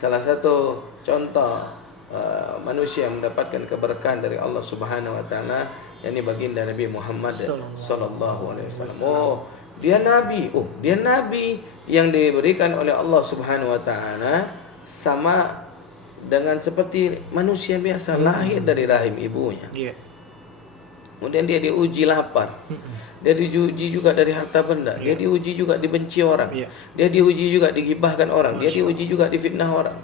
salah satu contoh manusia yang mendapatkan keberkahan dari Allah Subhanahu wa taala, yakni baginda Nabi Muhammad sallallahu alaihi wasallam. Oh, dia nabi. Oh, dia nabi yang diberikan oleh Allah Subhanahu wa taala sama dengan seperti manusia biasa, lahir dari rahim ibunya. Kemudian dia diuji lapar. Dia diuji juga dari harta benda. Dia diuji juga dibenci orang. Dia diuji juga digibahkan orang. Dia diuji juga difitnah orang.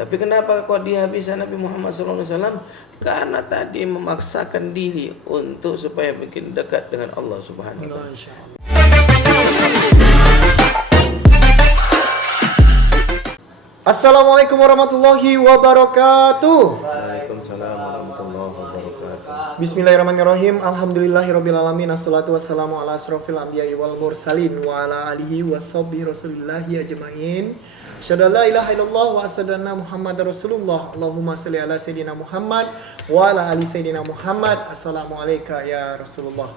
Tapi kenapa kok dia bisa Nabi Muhammad SAW? Karena tadi memaksakan diri untuk supaya bikin dekat dengan Allah Subhanahu wa taala. Assalamualaikum warahmatullahi wabarakatuh. Waalaikumsalam warahmatullahi wabarakatuh. Bismillahirrahmanirrahim. Alhamdulillahirrabbilalamin. Assalatu wassalamu ala asrofil anbiya'i wal mursalin wa ala alihi wa sahbihi rasulillahi ajma'in. Asyhadu an la ilaha illallah wa asyhadu anna Muhammadar Rasulullah. Allahumma shalli ala sayyidina Muhammad wa ala ali sayyidina Muhammad. Assalamualaikum ya Rasulullah.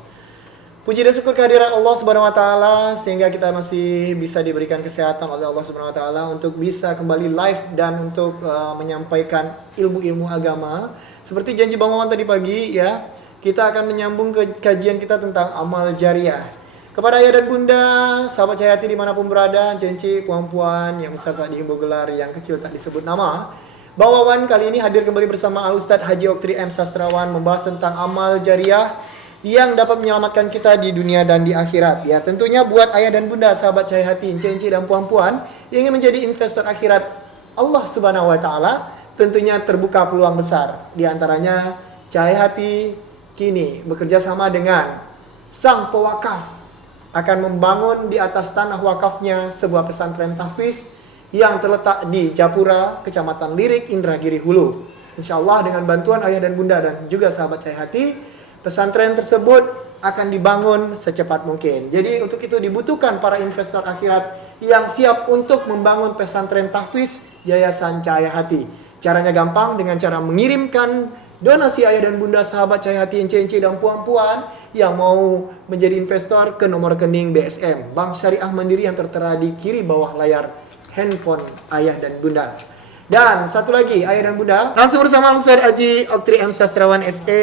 Puji dan syukur kehadiran Allah Subhanahu wa taala sehingga kita masih bisa diberikan kesehatan oleh Allah Subhanahu wa taala untuk bisa kembali live dan untuk menyampaikan ilmu-ilmu agama. Seperti janji Bang Maman tadi pagi ya, kita akan menyambung ke kajian kita tentang amal jariah. Kepada ayah dan bunda, sahabat Cahayati dimanapun berada, cenci, puan-puan, yang besar tak dihimbau gelar, yang kecil tak disebut nama. Bang Wawan kali ini hadir kembali bersama Al-Ustadz Haji Oktri M. Sastrawan membahas tentang amal jariah yang dapat menyelamatkan kita di dunia dan di akhirat. Ya, tentunya buat ayah dan bunda, sahabat Cahaya Hati, cenci dan puan-puan yang ingin menjadi investor akhirat Allah Subhanahu wa taala, tentunya terbuka peluang besar. Di antaranya Cahaya Hati kini bekerja sama dengan sang pewakaf akan membangun di atas tanah wakafnya sebuah pesantren tahfiz yang terletak di Japura, Kecamatan Lirik, Indragiri Hulu. Insyaallah dengan bantuan ayah dan bunda dan juga sahabat Cahaya Hati, pesantren tersebut akan dibangun secepat mungkin. Jadi untuk itu dibutuhkan para investor akhirat yang siap untuk membangun pesantren tahfiz Yayasan Cahaya Hati. Caranya gampang, dengan cara mengirimkan donasi ayah dan bunda sahabat Cahaya Hati, ence-ence dan puan-puan yang mau menjadi investor ke nomor rekening BSM, Bank Syariah Mandiri yang tertera di kiri bawah layar handphone ayah dan bunda. Dan satu lagi, ayah dan bunda, langsung bersama Ustadz Haji Oktri M. Sastrawan SE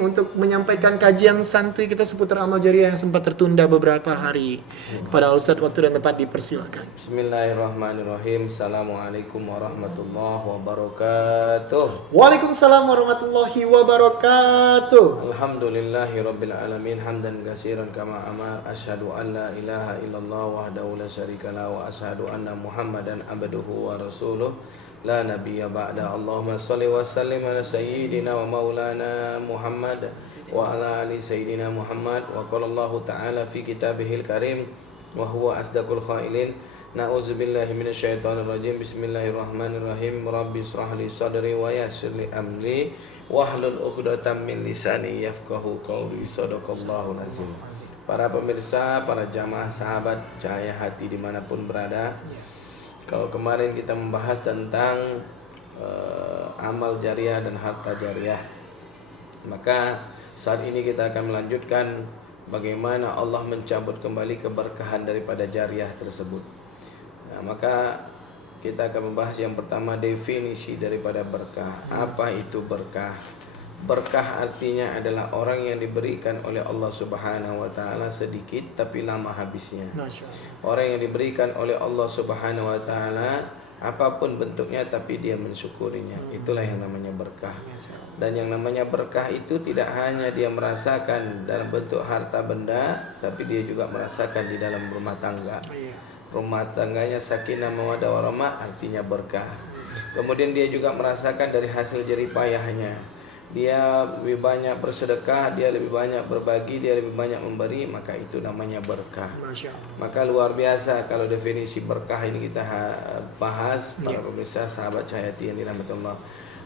untuk menyampaikan kajian santuy kita seputar amal jariah yang sempat tertunda beberapa hari. Kepada Ustadz, waktu dan tempat dipersilakan. Bismillahirrahmanirrahim. Assalamualaikum warahmatullahi wabarakatuh. Waalaikumsalam warahmatullahi wabarakatuh. Alhamdulillahi rabbil alamin hamdan katsiran kama amar. Asyhadu an la ilaha illallah wahdahu la syarikalah wa asyhadu anna Muhammadan abduhu wa rasuluh. La nabiyya ba'da. Allahumma salli wa sallim ala sayyidina wa maulana Muhammad wa ala ali sayyidina Muhammad. Wa qala Allah ta'ala fi kitabihil karim wa huwa asdaqul qailin. Na'udzubillahi minasyaitonir rajim. Bismillahirrahmanirrahim. Rabbi israh li sadri wa yassir li amri wahlul 'uqdatam min lisani yafqahu qawli. Shadaqallahul azim. Para pemirsa, para jamaah sahabat Cahaya Hati dimanapun berada, kalau kemarin kita membahas tentang amal jariah dan harta jariah, maka saat ini kita akan melanjutkan bagaimana Allah mencabut kembali keberkahan daripada jariah tersebut. Nah, maka kita akan membahas yang pertama, definisi daripada berkah. Apa itu berkah? Berkah artinya adalah orang yang diberikan oleh Allah Subhanahu wa taala sedikit tapi lama habisnya. Orang yang diberikan oleh Allah Subhanahu wa taala apapun bentuknya tapi dia mensyukurinya. Itulah yang namanya berkah. Dan yang namanya berkah itu tidak hanya dia merasakan dalam bentuk harta benda, tapi dia juga merasakan di dalam rumah tangga. Rumah tangganya sakinah mawaddah warahmah, artinya berkah. Kemudian dia juga merasakan dari hasil jerih payahnya. Dia lebih banyak bersedekah, dia lebih banyak berbagi, dia lebih banyak memberi, maka itu namanya berkah. Maka luar biasa kalau definisi berkah ini kita bahas, para pemirsa sahabat Cahaya Hati yang dirahmati Allah.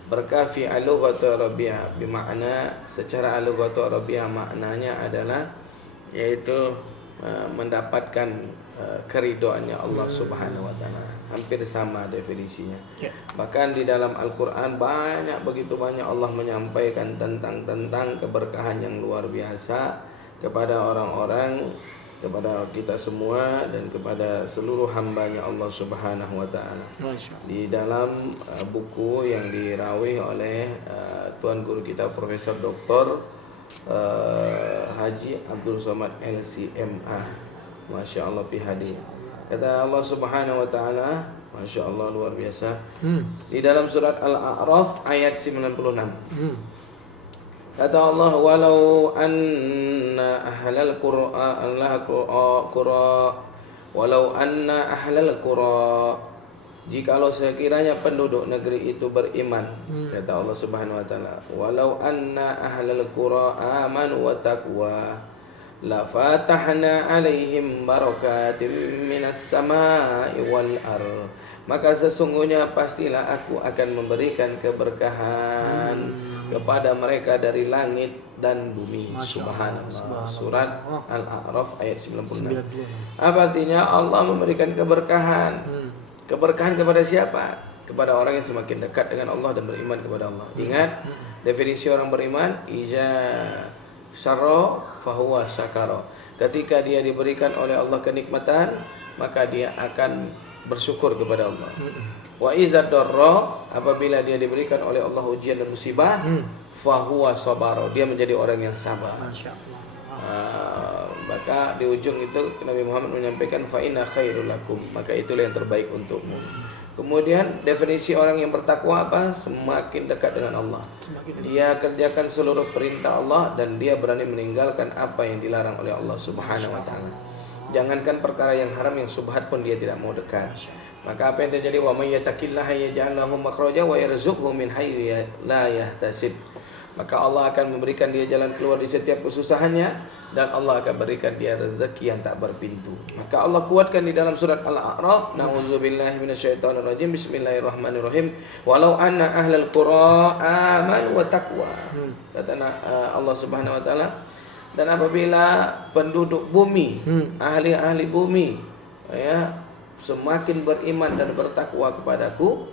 Berkah fi al-lughati arabiyyah, bermakna secara al-lughati arabiyyah maknanya adalah yaitu mendapatkan keridhaannya Allah Subhanahu wa taala. Hampir sama definisinya. Bahkan di dalam Al-Qur'an begitu banyak Allah menyampaikan tentang keberkahan yang luar biasa kepada orang-orang kepada kita semua dan kepada seluruh hambanya Allah Subhanahu wa taala. Di dalam buku yang dirawih oleh Tuan Guru kita Profesor Dr. Haji Abdul Somad LCMA, Masya Allah PhD. Kata Allah Subhanahu wa taala, Masya Allah luar biasa. Di dalam surat Al-A'raf ayat 96. Kata Allah, walau anna ahlal qura walau anna ahlal qura, jikalau sekiranya penduduk negeri itu beriman, kata Allah Subhanahu wa taala, walau anna ahlal qura amanu wa taqwa la fatahna alaihim barakatim minas samai wal ar, maka sesungguhnya pastilah aku akan memberikan keberkahan kepada mereka dari langit dan bumi. Subhanallah. Surat Al-A'raf ayat 96. Apa artinya? Allah memberikan keberkahan. Keberkahan kepada siapa? Kepada orang yang semakin dekat dengan Allah dan beriman kepada Allah. Ingat definisi orang beriman, iza syarra fahuwa syakara. Ketika dia diberikan oleh Allah kenikmatan, maka dia akan bersyukur kepada Allah. Wa iza darra, apabila dia diberikan oleh Allah ujian dan musibah, fahuwa sabara, dia menjadi orang yang sabar. Maka di ujung itu Nabi Muhammad menyampaikan fa inna khairul lakum, maka itulah yang terbaik untukmu. Kemudian definisi orang yang bertakwa apa? Semakin dekat dengan Allah. Dia kerjakan seluruh perintah Allah dan dia berani meninggalkan apa yang dilarang oleh Allah Subhanahu wa taala. Jangankan perkara yang haram, yang subhat pun dia tidak mau dekat. Maka apa yang terjadi? Wa may yattaqillaha yaj'al lahu makhraja wa yarzuqhu min haitsu la yahtasib. Maka Allah akan memberikan dia jalan keluar di setiap kesusahannya dan Allah akan berikan dia rezeki yang tak berpintu. Maka Allah kuatkan di dalam surat Al-A'raf, na'udzubillahi minasyaitonirrajim, bismillahirrahmanirrahim, walau anna ahlal qura amanu wa taqwa. Kata Allah Subhanahu wa taala, dan apabila penduduk bumi, ahli-ahli bumi, ya, semakin beriman dan bertakwa kepadaku,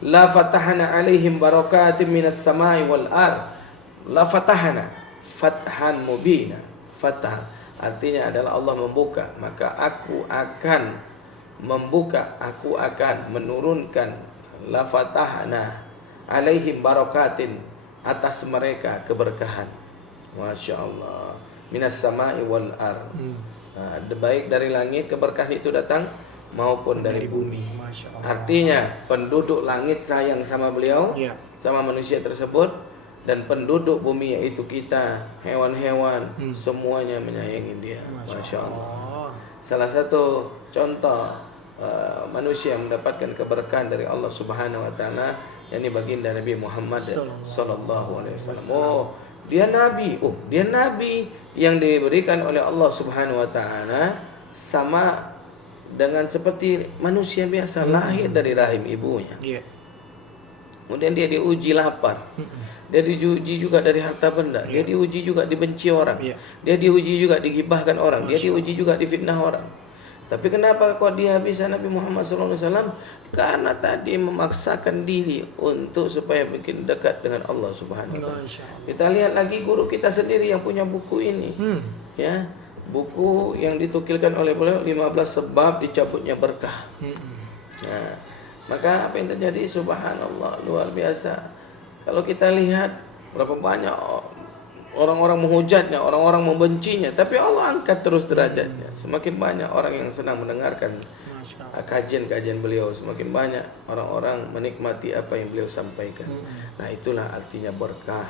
la fatahana alaihim barakatim minas samai wal ard. La fatahana, fathan mubina. Fatah artinya adalah Allah membuka, maka aku akan membuka, aku akan menurunkan, la fatahana alaihim barakatin, atas mereka keberkahan. Masya Allah. Minas samai wal ard. Baik dari langit keberkahan itu datang maupun dari bumi. Artinya penduduk langit sayang sama beliau, sama manusia tersebut, dan penduduk bumi yaitu kita, hewan-hewan, semuanya menyayangi dia. Masya Allah. Salah satu contoh manusia yang mendapatkan keberkahan dari Allah Subhanahu wa taala, yakni baginda Nabi Muhammad sallallahu alaihi wasallam. Oh, dia nabi. Oh, dia nabi yang diberikan oleh Allah Subhanahu wa taala sama dengan seperti manusia biasa, lahir dari rahim ibunya. Kemudian dia diuji lapar. Dia diuji juga dari harta benda. Dia diuji juga dibenci orang. Dia diuji juga digibahkan orang. Dia diuji juga difitnah orang. Tapi kenapa kok dia bisa Nabi Muhammad SAW? Karena tadi memaksakan diri untuk supaya bikin dekat dengan Allah Subhanahu wa taala. Kita lihat lagi guru kita sendiri yang punya buku ini. Ya, buku yang ditukilkan oleh beliau 15 sebab dicabutnya berkah. Nah, maka apa yang terjadi? Subhanallah, luar biasa. Kalau kita lihat berapa banyak orang-orang menghujatnya, orang-orang membencinya, tapi Allah angkat terus derajatnya. Semakin banyak orang yang senang mendengarkan kajian-kajian beliau, semakin banyak orang-orang menikmati apa yang beliau sampaikan. Nah, itulah artinya berkah.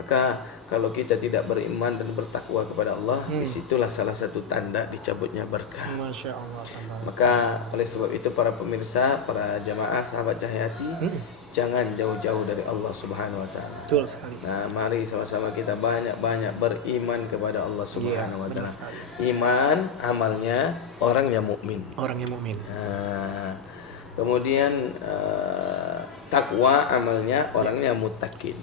Maka kalau kita tidak beriman dan bertakwa kepada Allah, disitulah salah satu tanda dicabutnya berkah. Masya Allah. Maka oleh sebab itu para pemirsa, para jamaah sahabat Cahayati, jangan jauh-jauh dari Allah Subhanahu wa taala. Betul sekali. Nah, mari sama-sama kita banyak-banyak beriman kepada Allah Subhanahu wa taala. Iman amalnya orang yang mukmin. Orang yang mukmin. Nah, kemudian takwa amalnya orang yang muttaqin.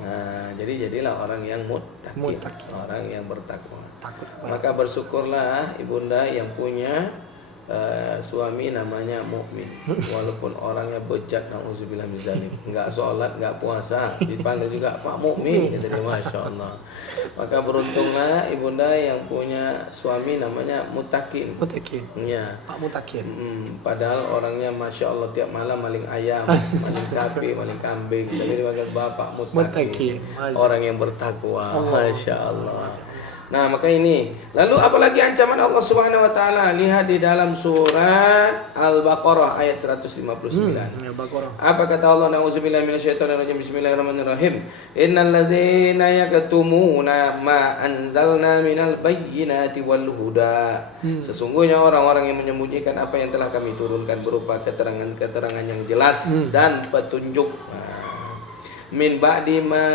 Nah, jadi jadilah orang yang muttaqin, orang yang bertakwa. Maka bersyukurlah ibunda yang punya suami namanya mukmin walaupun orangnya bejat, nauzubillah min zalik, enggak sholat, enggak puasa, dipanggil juga Pak Mukmin. Jadi Masya Allah. Maka beruntunglah ibunda yang punya suami namanya Mutakin. Ya. Pak Mutakin. Padahal orangnya Masya Allah tiap malam maling ayam, maling sapi, maling kambing, tapi dipanggil Bapak Mutakin. Orang yang bertakwa. Masya Allah. Nah, maka ini. Lalu apalagi ancaman Allah Subhanahu wa taala? Lihat di dalam surat Al-Baqarah ayat 159. Apa kata Allah? Nauzubillahi minasyaitonirrajim. Bismillahirrahmanirrahim. Innal ladzina yaktumuna ma anzalna minal bayyinati wal huda. Sesungguhnya orang-orang yang menyembunyikan apa yang telah kami turunkan berupa keterangan-keterangan yang jelas dan petunjuk. Min ba'di ma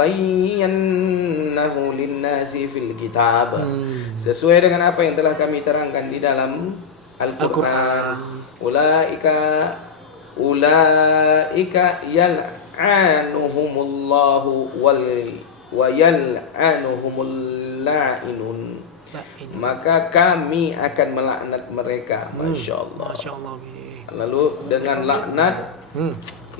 bayyanahu lin-nasi fil kitab. Sesuai dengan apa yang telah kami terangkan di dalam Al-Qur'an. Ulaika yal'anuhumullahu wa yal'anuhumul la'inun. Maka kami akan melaknat mereka. Masya Allah. Lalu dengan laknat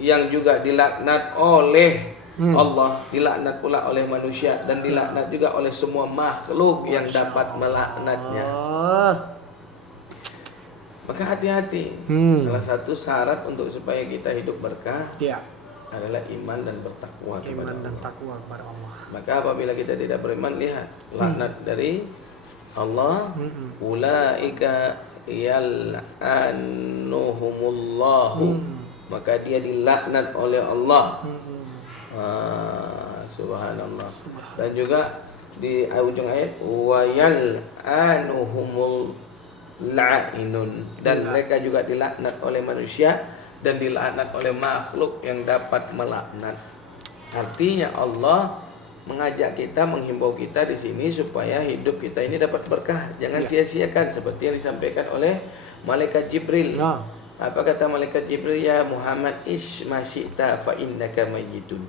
yang juga dilaknat oleh Allah, dilaknat pula oleh manusia, dan dilaknat juga oleh semua makhluk yang dapat melaknatnya. Maka hati-hati. Salah satu syarat untuk supaya kita hidup berkah adalah iman dan bertakwa kepada Allah. Maka apabila kita tidak beriman, lihat laknat dari Allah. Ulaika yal'anuhumullahu, maka dia dilaknat oleh Allah. Subhanallah. Dan juga di ujung ayat wa yal'anuhumul la'inun, dan mereka juga dilaknat oleh manusia dan dilaknat oleh makhluk yang dapat melaknat. Artinya Allah mengajak kita, menghimbau kita di sini supaya hidup kita ini dapat berkah. Jangan sia-siakan seperti yang disampaikan oleh malaikat Jibril. Apa kata malaikat Jibril? Ya Muhammad, ish ma syi'ta fa innaka mayyitun.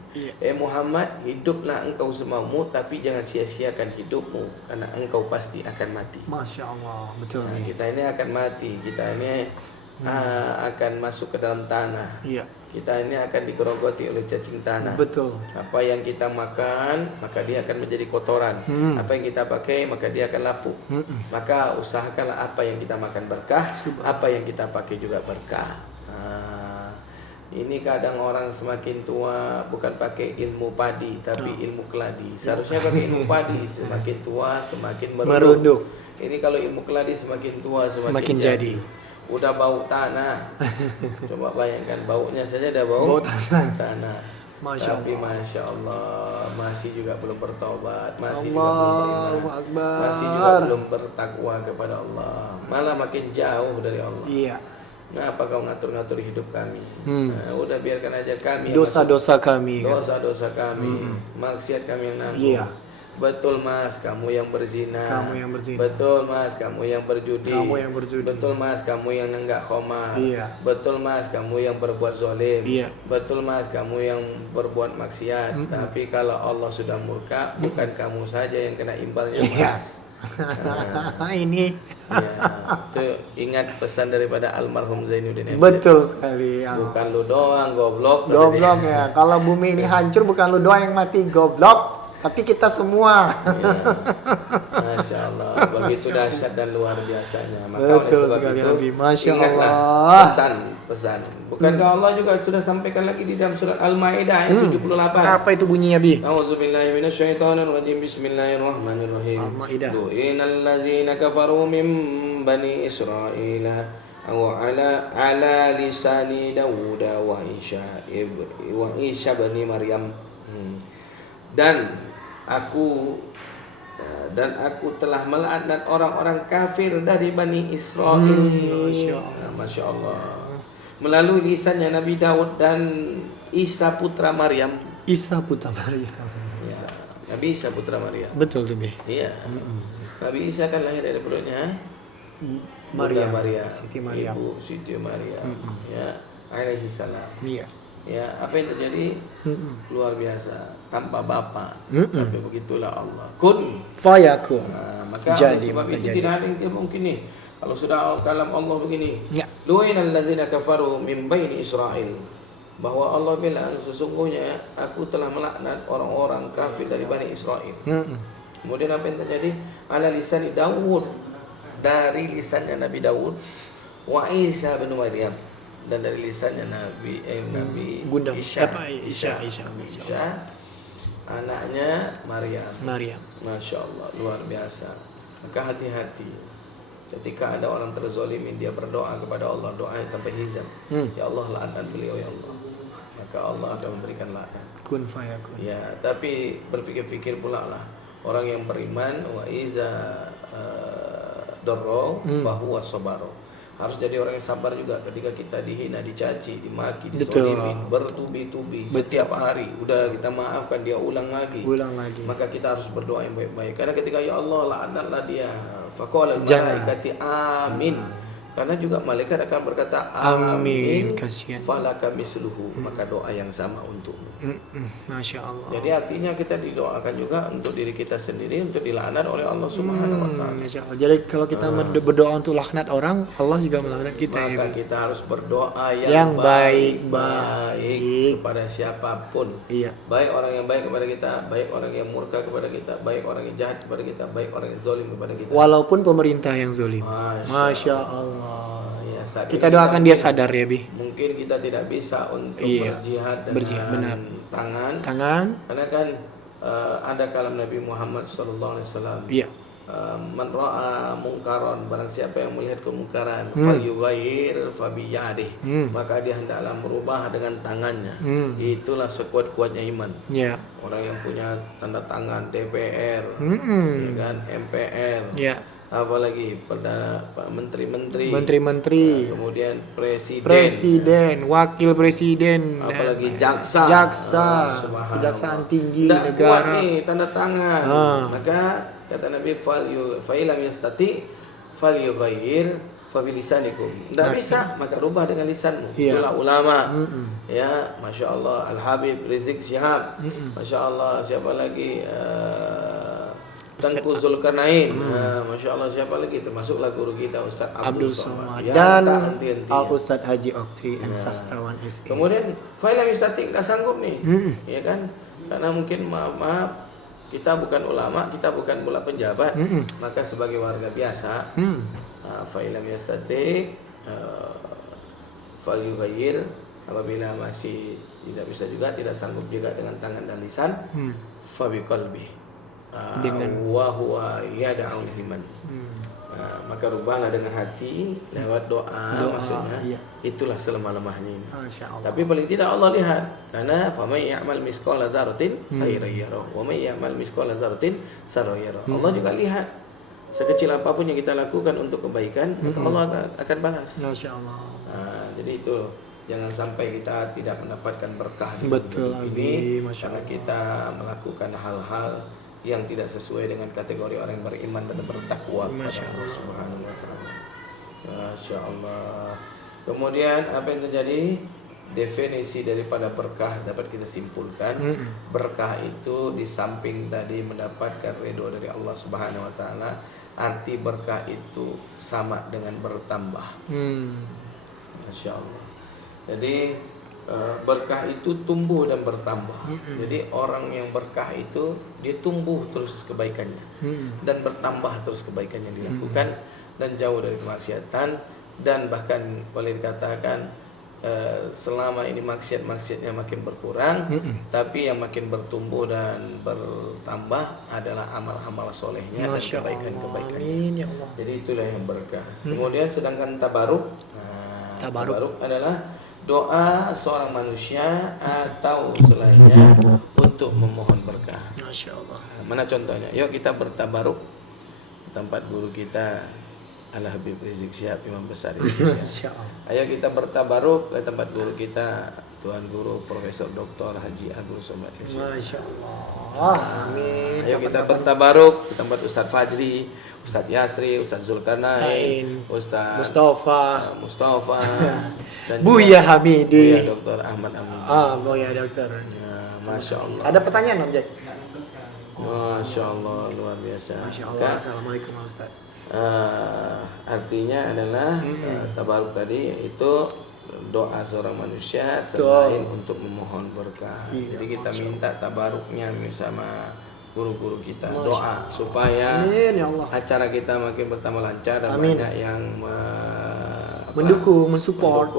Muhammad, hiduplah engkau semaumu, tapi jangan sia-siakan hidupmu, karena engkau pasti akan mati. Masya Allah, betul. Nah, kita ini akan mati, kita ini akan masuk ke dalam tanah. Kita ini akan digerogoti oleh cacing tanah. Betul. Apa yang kita makan, maka dia akan menjadi kotoran. Apa yang kita pakai, maka dia akan lapuk. Maka usahakanlah apa yang kita makan berkah, apa yang kita pakai juga berkah. Ini kadang orang semakin tua bukan pakai ilmu padi, tapi ilmu keladi. Seharusnya pakai ilmu padi, semakin tua semakin merunduk. Ini kalau ilmu keladi semakin tua semakin jadi. Udah bau tanah. Coba bayangkan, baunya saja udah bau tanah. Tapi Masya Allah, masih juga belum bertobat, masih juga belum beriman, masih juga belum bertakwa kepada Allah, malah makin jauh dari Allah. Kenapa kau ngatur-ngatur hidup kami? Nah, udah biarkan aja kami. Dosa-dosa kami. Maksiat kami yang nanggung. Betul mas, kamu yang berzina. Betul mas, kamu yang berjudi. Betul mas, kamu yang nenggak khamar. Betul mas, kamu yang berbuat zalim. Betul mas, kamu yang berbuat maksiat. Tapi kalau Allah sudah murka, bukan kamu saja yang kena imbalnya mas. Ini itu ingat pesan daripada almarhum Zainuddin. Betul sekali. Bukan lu doang goblok. Ya. Kalau bumi ini hancur, bukan lu doang yang mati goblok, tapi kita semua. Masya Allah, begitu dahsyat dan luar biasanya. Maka betul oleh sebab sekali, itu, Masya ingatlah Allah. pesan. Bukankah Allah juga sudah sampaikan lagi di dalam surat Al-Maidah ayat 78? Apa itu bunyinya, Bi? A'udzubillahi minasyaitonirrajim. Bismillahirrahmanirrahim. Al-Maidah. Lu'inal ladzina kafaru min bani Israila ala lisani Dawud wa Isa bani Maryam. Dan aku telah melaknat orang-orang kafir dari Bani Israel. Masya Allah. Melalui lisannya Nabi Daud dan Isa putra Maryam. Nabi Isa putra Maryam. Betul tuh, Bi. Iya. Nabi Isa kan lahir dari perutnya Maryam. Siti Maryam. Ibu Siti Maryam. Ya, alaihi salam. Ya, apa yang terjadi luar biasa, tanpa bapa. Tapi begitulah Allah. Kun fayakun. Maka sebab itu tidak ada yang mungkin nih. Kalau sudah kalam Allah begini, Ya. lu'inal ladzina kafaru min baini Israil. Bahwa Allah bilang sesungguhnya aku telah melaknat orang-orang kafir dari Bani Israel. Kemudian apa yang terjadi? Ala lisan Daud, dari lisannya Nabi Daud, wa Isa bin Maryam, dan dari lisannya Nabi Bunda Isya, Isya. anaknya Maryam. Maryam. Masya Allah, luar biasa. Maka hati-hati ketika ada orang terzolimi, dia berdoa kepada Allah, doanya tanpa hizab. Ya Allah, laknat beliau ya Allah. Maka Allah akan memberikan laknat. Kun fayakun. Ya, tapi berpikir-pikir pula lah, orang yang beriman wa iza dorro fahuwa sobaro. Harus jadi orang yang sabar juga ketika kita dihina, dicaci, dimaki, disolimi, bertubi-tubi setiap hari. Udah kita maafkan, dia ulang lagi. Maka kita harus berdoa yang baik-baik. Karena ketika ya Allah laknatlah dia, faqala al-malaikati amin. Karena juga malaikat akan berkata amin, kasihan. falaka misluhu, maka doa yang sama untukmu. Masya Allah. Jadi artinya kita didoakan juga untuk diri kita sendiri, untuk dilaknat oleh Allah Subhanahu wa taala. Masya Allah. Jadi kalau kita berdoa untuk laknat orang, Allah juga melaknat kita. Maka kita harus berdoa yang Yang baik kepada siapapun. Iya. Baik orang yang baik kepada kita, baik orang yang murka kepada kita, baik orang yang jahat kepada kita, baik orang yang zalim kepada kita. Walaupun pemerintah yang zalim. Masya Allah. Ya, kita doakan dia sadar ya, Bi. Mungkin kita tidak bisa untuk berjihad dengan tangan. Karena kan ada kalam Nabi Muhammad sallallahu alaihi wasallam. Iya. Man ra'a mungkaron, barang siapa yang melihat kemungkaran, falyughayyir fabiyadih, maka dia hendaklah merubah dengan tangannya. Itulah sekuat-kuatnya iman. Ya. Orang yang punya tanda tangan DPR, ya kan, MPR, ya. Apalagi pada menteri-menteri, kemudian presiden, wakil presiden, apalagi jaksa, kejaksaan tinggi negara. Kuat nih tanda tangan. Maka kata Nabi, fa'ilam yastati falyughayyir fa bilisanikum. Tidak bisa, maka rubah dengan lisanmu. Itulah ulama. Ya, Masya Allah, Al-Habib Rizik Syihab. Masya Allah, siapa lagi? Tengku Zulkarnain. Masya Allah, siapa lagi? Termasuklah guru kita Ustaz Abdul Somad dan Ustaz Haji Oktri M. Sastrawan SE. Kemudian fa'ilam yastati, tidak sanggup nih, ya kan? Karena mungkin maaf kita bukan ulama, kita bukan pula penjabat, maka sebagai warga biasa, fa'ilam yastati falyughayyir, apabila masih tidak bisa juga, tidak sanggup juga dengan tangan dan lisan, fa biqalbi, wa huwa yad'ul himan. Maka rubahlah dengan hati lewat doa maksudnya. Iya. Itulah selemah-lemahnya ini. Tapi paling tidak Allah lihat, karena faman ya'mal misqala dzarratin khairan yarah wa man ya'mal misqala dzarratin syarran yarah. Allah juga lihat sekecil apapun yang kita lakukan untuk kebaikan, maka Allah akan balas. Masya Allah. Jadi itu jangan sampai kita tidak mendapatkan berkah di ini, karena kita melakukan hal-hal yang tidak sesuai dengan kategori orang yang beriman dan bertakwa kepada Allah Subhanahu wa taala. Masya Allah. Kemudian apa yang terjadi? Definisi daripada berkah dapat kita simpulkan. Berkah itu di samping tadi mendapatkan ridho dari Allah Subhanahu wa taala, arti berkah itu sama dengan bertambah. Masya Allah. Jadi berkah itu tumbuh dan bertambah. Jadi orang yang berkah itu dia tumbuh terus kebaikannya dan bertambah terus kebaikan yang dilakukan dan jauh dari kemaksiatan, dan bahkan boleh dikatakan selama ini maksiatnya makin berkurang, tapi yang makin bertumbuh dan bertambah adalah amal-amal solehnya dan kebaikan-kebaikannya. Jadi itulah yang berkah. Kemudian sedangkan tabaruk adalah doa seorang manusia atau selainnya untuk memohon berkah. Masya Allah. Mana contohnya? Yuk kita bertabaruk tempat guru kita Al-Habib Rizik Syihab, Imam Besar Indonesia. Ayo kita bertabaruk ke tempat guru kita, Tuan Guru Profesor Dr. Haji Abdul Somad. Masya Allah. Amin. Ayo kita bertabaruk ke tempat Ustaz Fajri, Ustaz Yasri, Ustaz Zulkarnain, Ustaz Mustafa dan Buya Hamidi, Buya Dr. Ahmad Amin. Buya Dokter. Masya Allah. Ada pertanyaan Om Jack? Masya Allah, luar biasa. Masya Allah. Assalamualaikum Ustaz. Artinya adalah tabaruk tadi yaitu doa seorang manusia selain untuk memohon berkah. Jadi kita minta tabaruknya sama guru-guru kita, doa supaya Amin ya Allah. acara kita makin bertambah lancar dan banyak yang mendukung, mensupport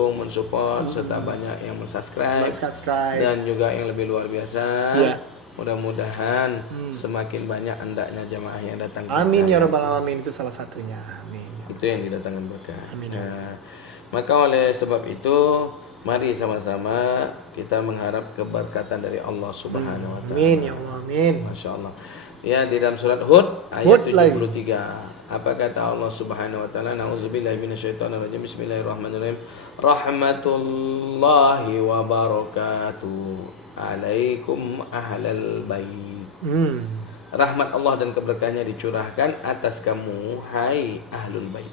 serta banyak yang subscribe subscribe. dan juga yang lebih luar biasa. Iya. Mudah-mudahan semakin banyak hendaknya jamaah yang datang. Amin ya rabbal alamin, itu salah satunya. Amin. Itu yang didatangkan berkah. Amin. Nah, maka oleh sebab itu mari sama-sama kita mengharap keberkatan dari Allah Subhanahu wa taala. Amin ya Allah, amin. Masya Allah. Ya, di dalam surat Hud ayat 73. Apa kata Allah Subhanahu wa taala? Nauzubillahi minasyaitonirrajim. Bismillahirrahmanirrahim. Rahmatullahi wa barakatuh alaikum ahlal bait. Rahmat Allah dan keberkahannya dicurahkan atas kamu, hai ahlul bait.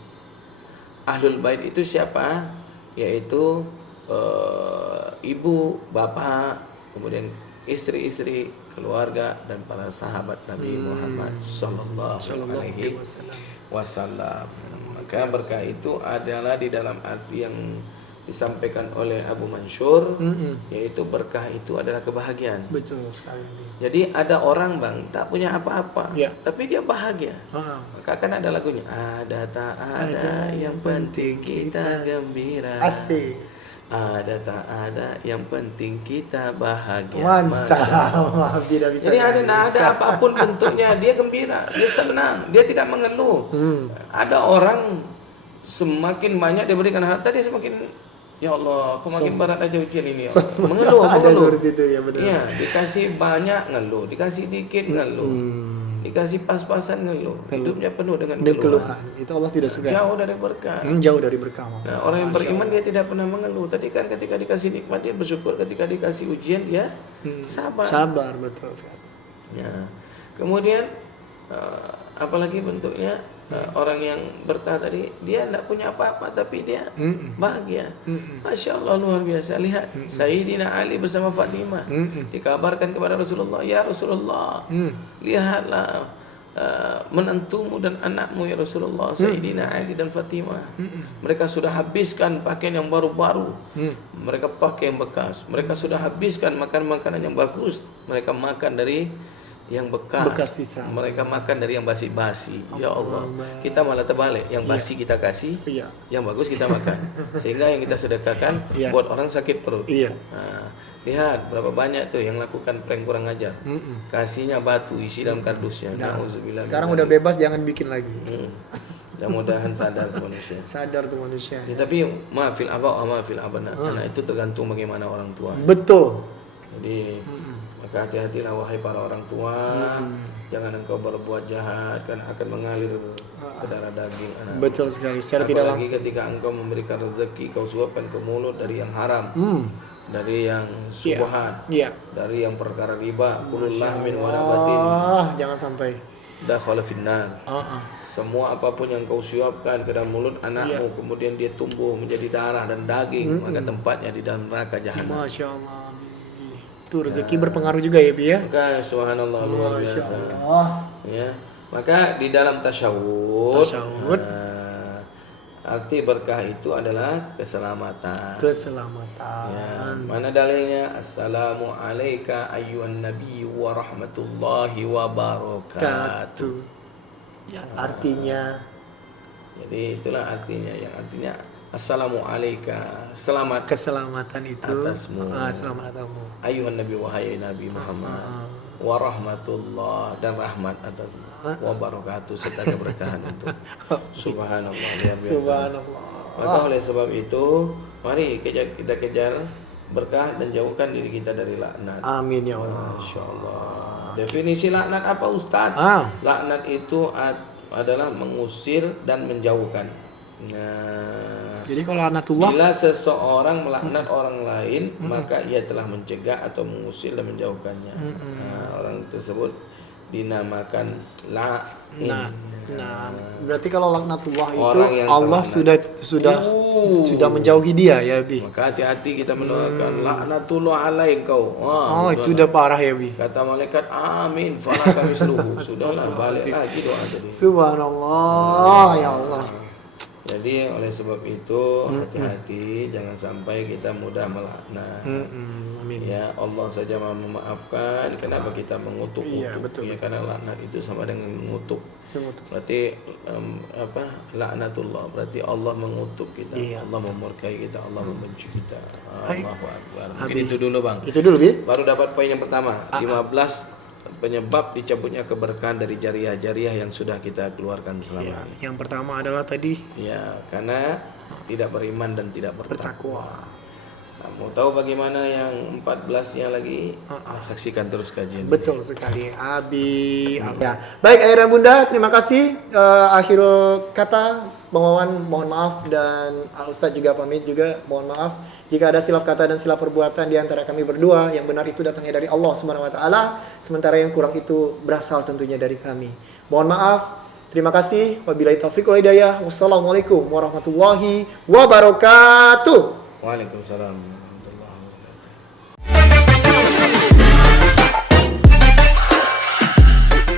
Ahlul bait itu siapa? Yaitu ibu, bapak, kemudian istri-istri, keluarga dan para sahabat Nabi Muhammad sallallahu alaihi wasallam. Maka berkah itu adalah di dalam arti yang disampaikan oleh Abu Mansur, yaitu berkah itu adalah kebahagiaan. Betul sekali. Jadi ada orang bang tak punya apa-apa, tapi dia bahagia. Maka kan ada lagunya, ada tak ada, yang penting kita gembira. Asik. Ada tak ada, yang penting kita bahagia. Mantap. Tidak bisa. Jadi ada apapun bentuknya, dia gembira, dia senang, dia tidak mengeluh. Ada orang semakin banyak diberikan harta, dia semakin, ya Allah, kok makin berat aja ujian ini. Ya. Mengeluh. Ada seperti itu ya, benar. Iya, dikasih banyak ngeluh, dikasih dikit ngeluh, dikasih pas-pasan ngeluh. Hidupnya penuh dengan keluhan. Itu Allah tidak suka. Jauh dari berkah. Jauh dari berkah. Nah, orang yang beriman dia tidak pernah mengeluh. Tadi kan ketika dikasih nikmat dia bersyukur, ketika dikasih ujian dia sabar. Sabar, betul sekali. Ya. Kemudian apalagi bentuknya orang yang berkah tadi, dia tidak punya apa-apa tapi dia bahagia. Masya Allah, luar biasa. Lihat Sayyidina Ali bersama Fatimah dikabarkan kepada Rasulullah, ya Rasulullah, lihatlah menantumu dan anakmu ya Rasulullah, Sayyidina Ali dan Fatimah. Mereka sudah habiskan pakaian yang baru-baru, mereka pakai yang bekas. Mereka sudah habiskan makan makanan yang bagus, mereka makan dari yang bekas sisa. Mereka makan dari yang basi-basi. Ya Allah, kita malah terbalik, yang basi kita kasih, yang bagus kita makan, sehingga yang kita sedekahkan buat orang sakit perut. Nah, lihat berapa banyak tuh yang lakukan prank kurang ajar, kasihnya batu isi dalam kardusnya. Nauzubillah. Sekarang udah bebas, jangan bikin lagi. Mudah-mudahan sadar tuh manusia. Sadar tuh manusia. Ya, tapi maafil aba, maafil abana. Karena itu tergantung bagaimana orang tua. Betul. Jadi maka hati-hatilah wahai para orang tua, jangan engkau berbuat jahat karena akan mengalir ke darah daging anak. Betul sekali. Secara tidak langsung. Ketika engkau memberikan rezeki, kau suapkan ke mulut dari yang haram, dari yang subhat, dari yang perkara riba, kulullah min walabatin. Jangan sampai. Dakhala finnar. Semua apapun yang kau suapkan ke dalam mulut anakmu, kemudian dia tumbuh menjadi darah dan daging, maka tempatnya di dalam neraka jahanam. Masya Allah. Itu rezeki berpengaruh juga ya, Bi ya. Maka subhanallah, luar biasa. Ya. Maka di dalam tasyahud, arti berkah itu adalah keselamatan. Ya. Mana dalilnya? Assalamu alayka ayyuhan nabi wa rahmatullahi wa barakatuh. Yang artinya, jadi itulah artinya, yang artinya assalamu alayka, selamat, keselamatan itu atasmu, selamat atasmu, ayuhan nabi, wahai Nabi Muhammad, wa rahmatullah, dan rahmat atasmu, wa barakatuh, serta keberkahan untuk. Subhanallah, luar biasa. Subhanallah. Maka oleh sebab itu, mari kita kejar berkah dan jauhkan diri kita dari laknat. Amin ya Allah. Masya Allah. Definisi laknat apa, Ustaz? Laknat itu adalah mengusir dan menjauhkan. Nah, jadi kalau laknatullah, bila seseorang melaknat orang lain, maka ia telah mencegah atau mengusir dan menjauhkannya. Nah, orang tersebut dinamakan la'in. Nah, berarti kalau laknatullah itu Orang yang Allah sudah menjauhi dia ya, Bi. Maka hati-hati kita mendoakan laknatullah alaik kau. Oh, itu udah parah ya, Bi. Kata malaikat, amin. Fala kami seluruh. Sudahlah, balik lagi doa tadi. Subhanallah, ya Allah. Jadi oleh sebab itu hati-hati, jangan sampai kita mudah melaknat. Amin. Ya Allah saja Maha memaafkan. Kenapa kita mengutuk? Iya, betul. Ya, karena laknat itu sama dengan mengutuk. Berarti laknatullah. Berarti Allah mengutuk kita. Iya. Allah memurkai kita. Allah membenci kita. Allahu Akbar. Mungkin itu dulu bang. Itu dulu, Bi. Baru dapat poin yang pertama. 15 penyebab dicabutnya keberkahan dari jariah-jariah yang sudah kita keluarkan selama ini. Yang pertama adalah tadi Ya, karena tidak beriman dan tidak bertakwa. Nah, mau tahu bagaimana yang 14-nya lagi? Saksikan terus kajian. betul sekali, Abi. Ya. Baik, Ayah dan Bunda, terima kasih. Akhirul kata, Bang Wawan mohon maaf dan Al Ustadz juga pamit juga mohon maaf jika ada silap kata dan silap perbuatan di antara kami berdua. Yang benar itu datangnya dari Allah Subhanahu wa taala, sementara yang kurang itu berasal tentunya dari kami. Mohon maaf. Terima kasih. Wabillahi taufiq wal hidayah. Wassalamualaikum warahmatullahi wabarakatuh. Waalaikumsalam.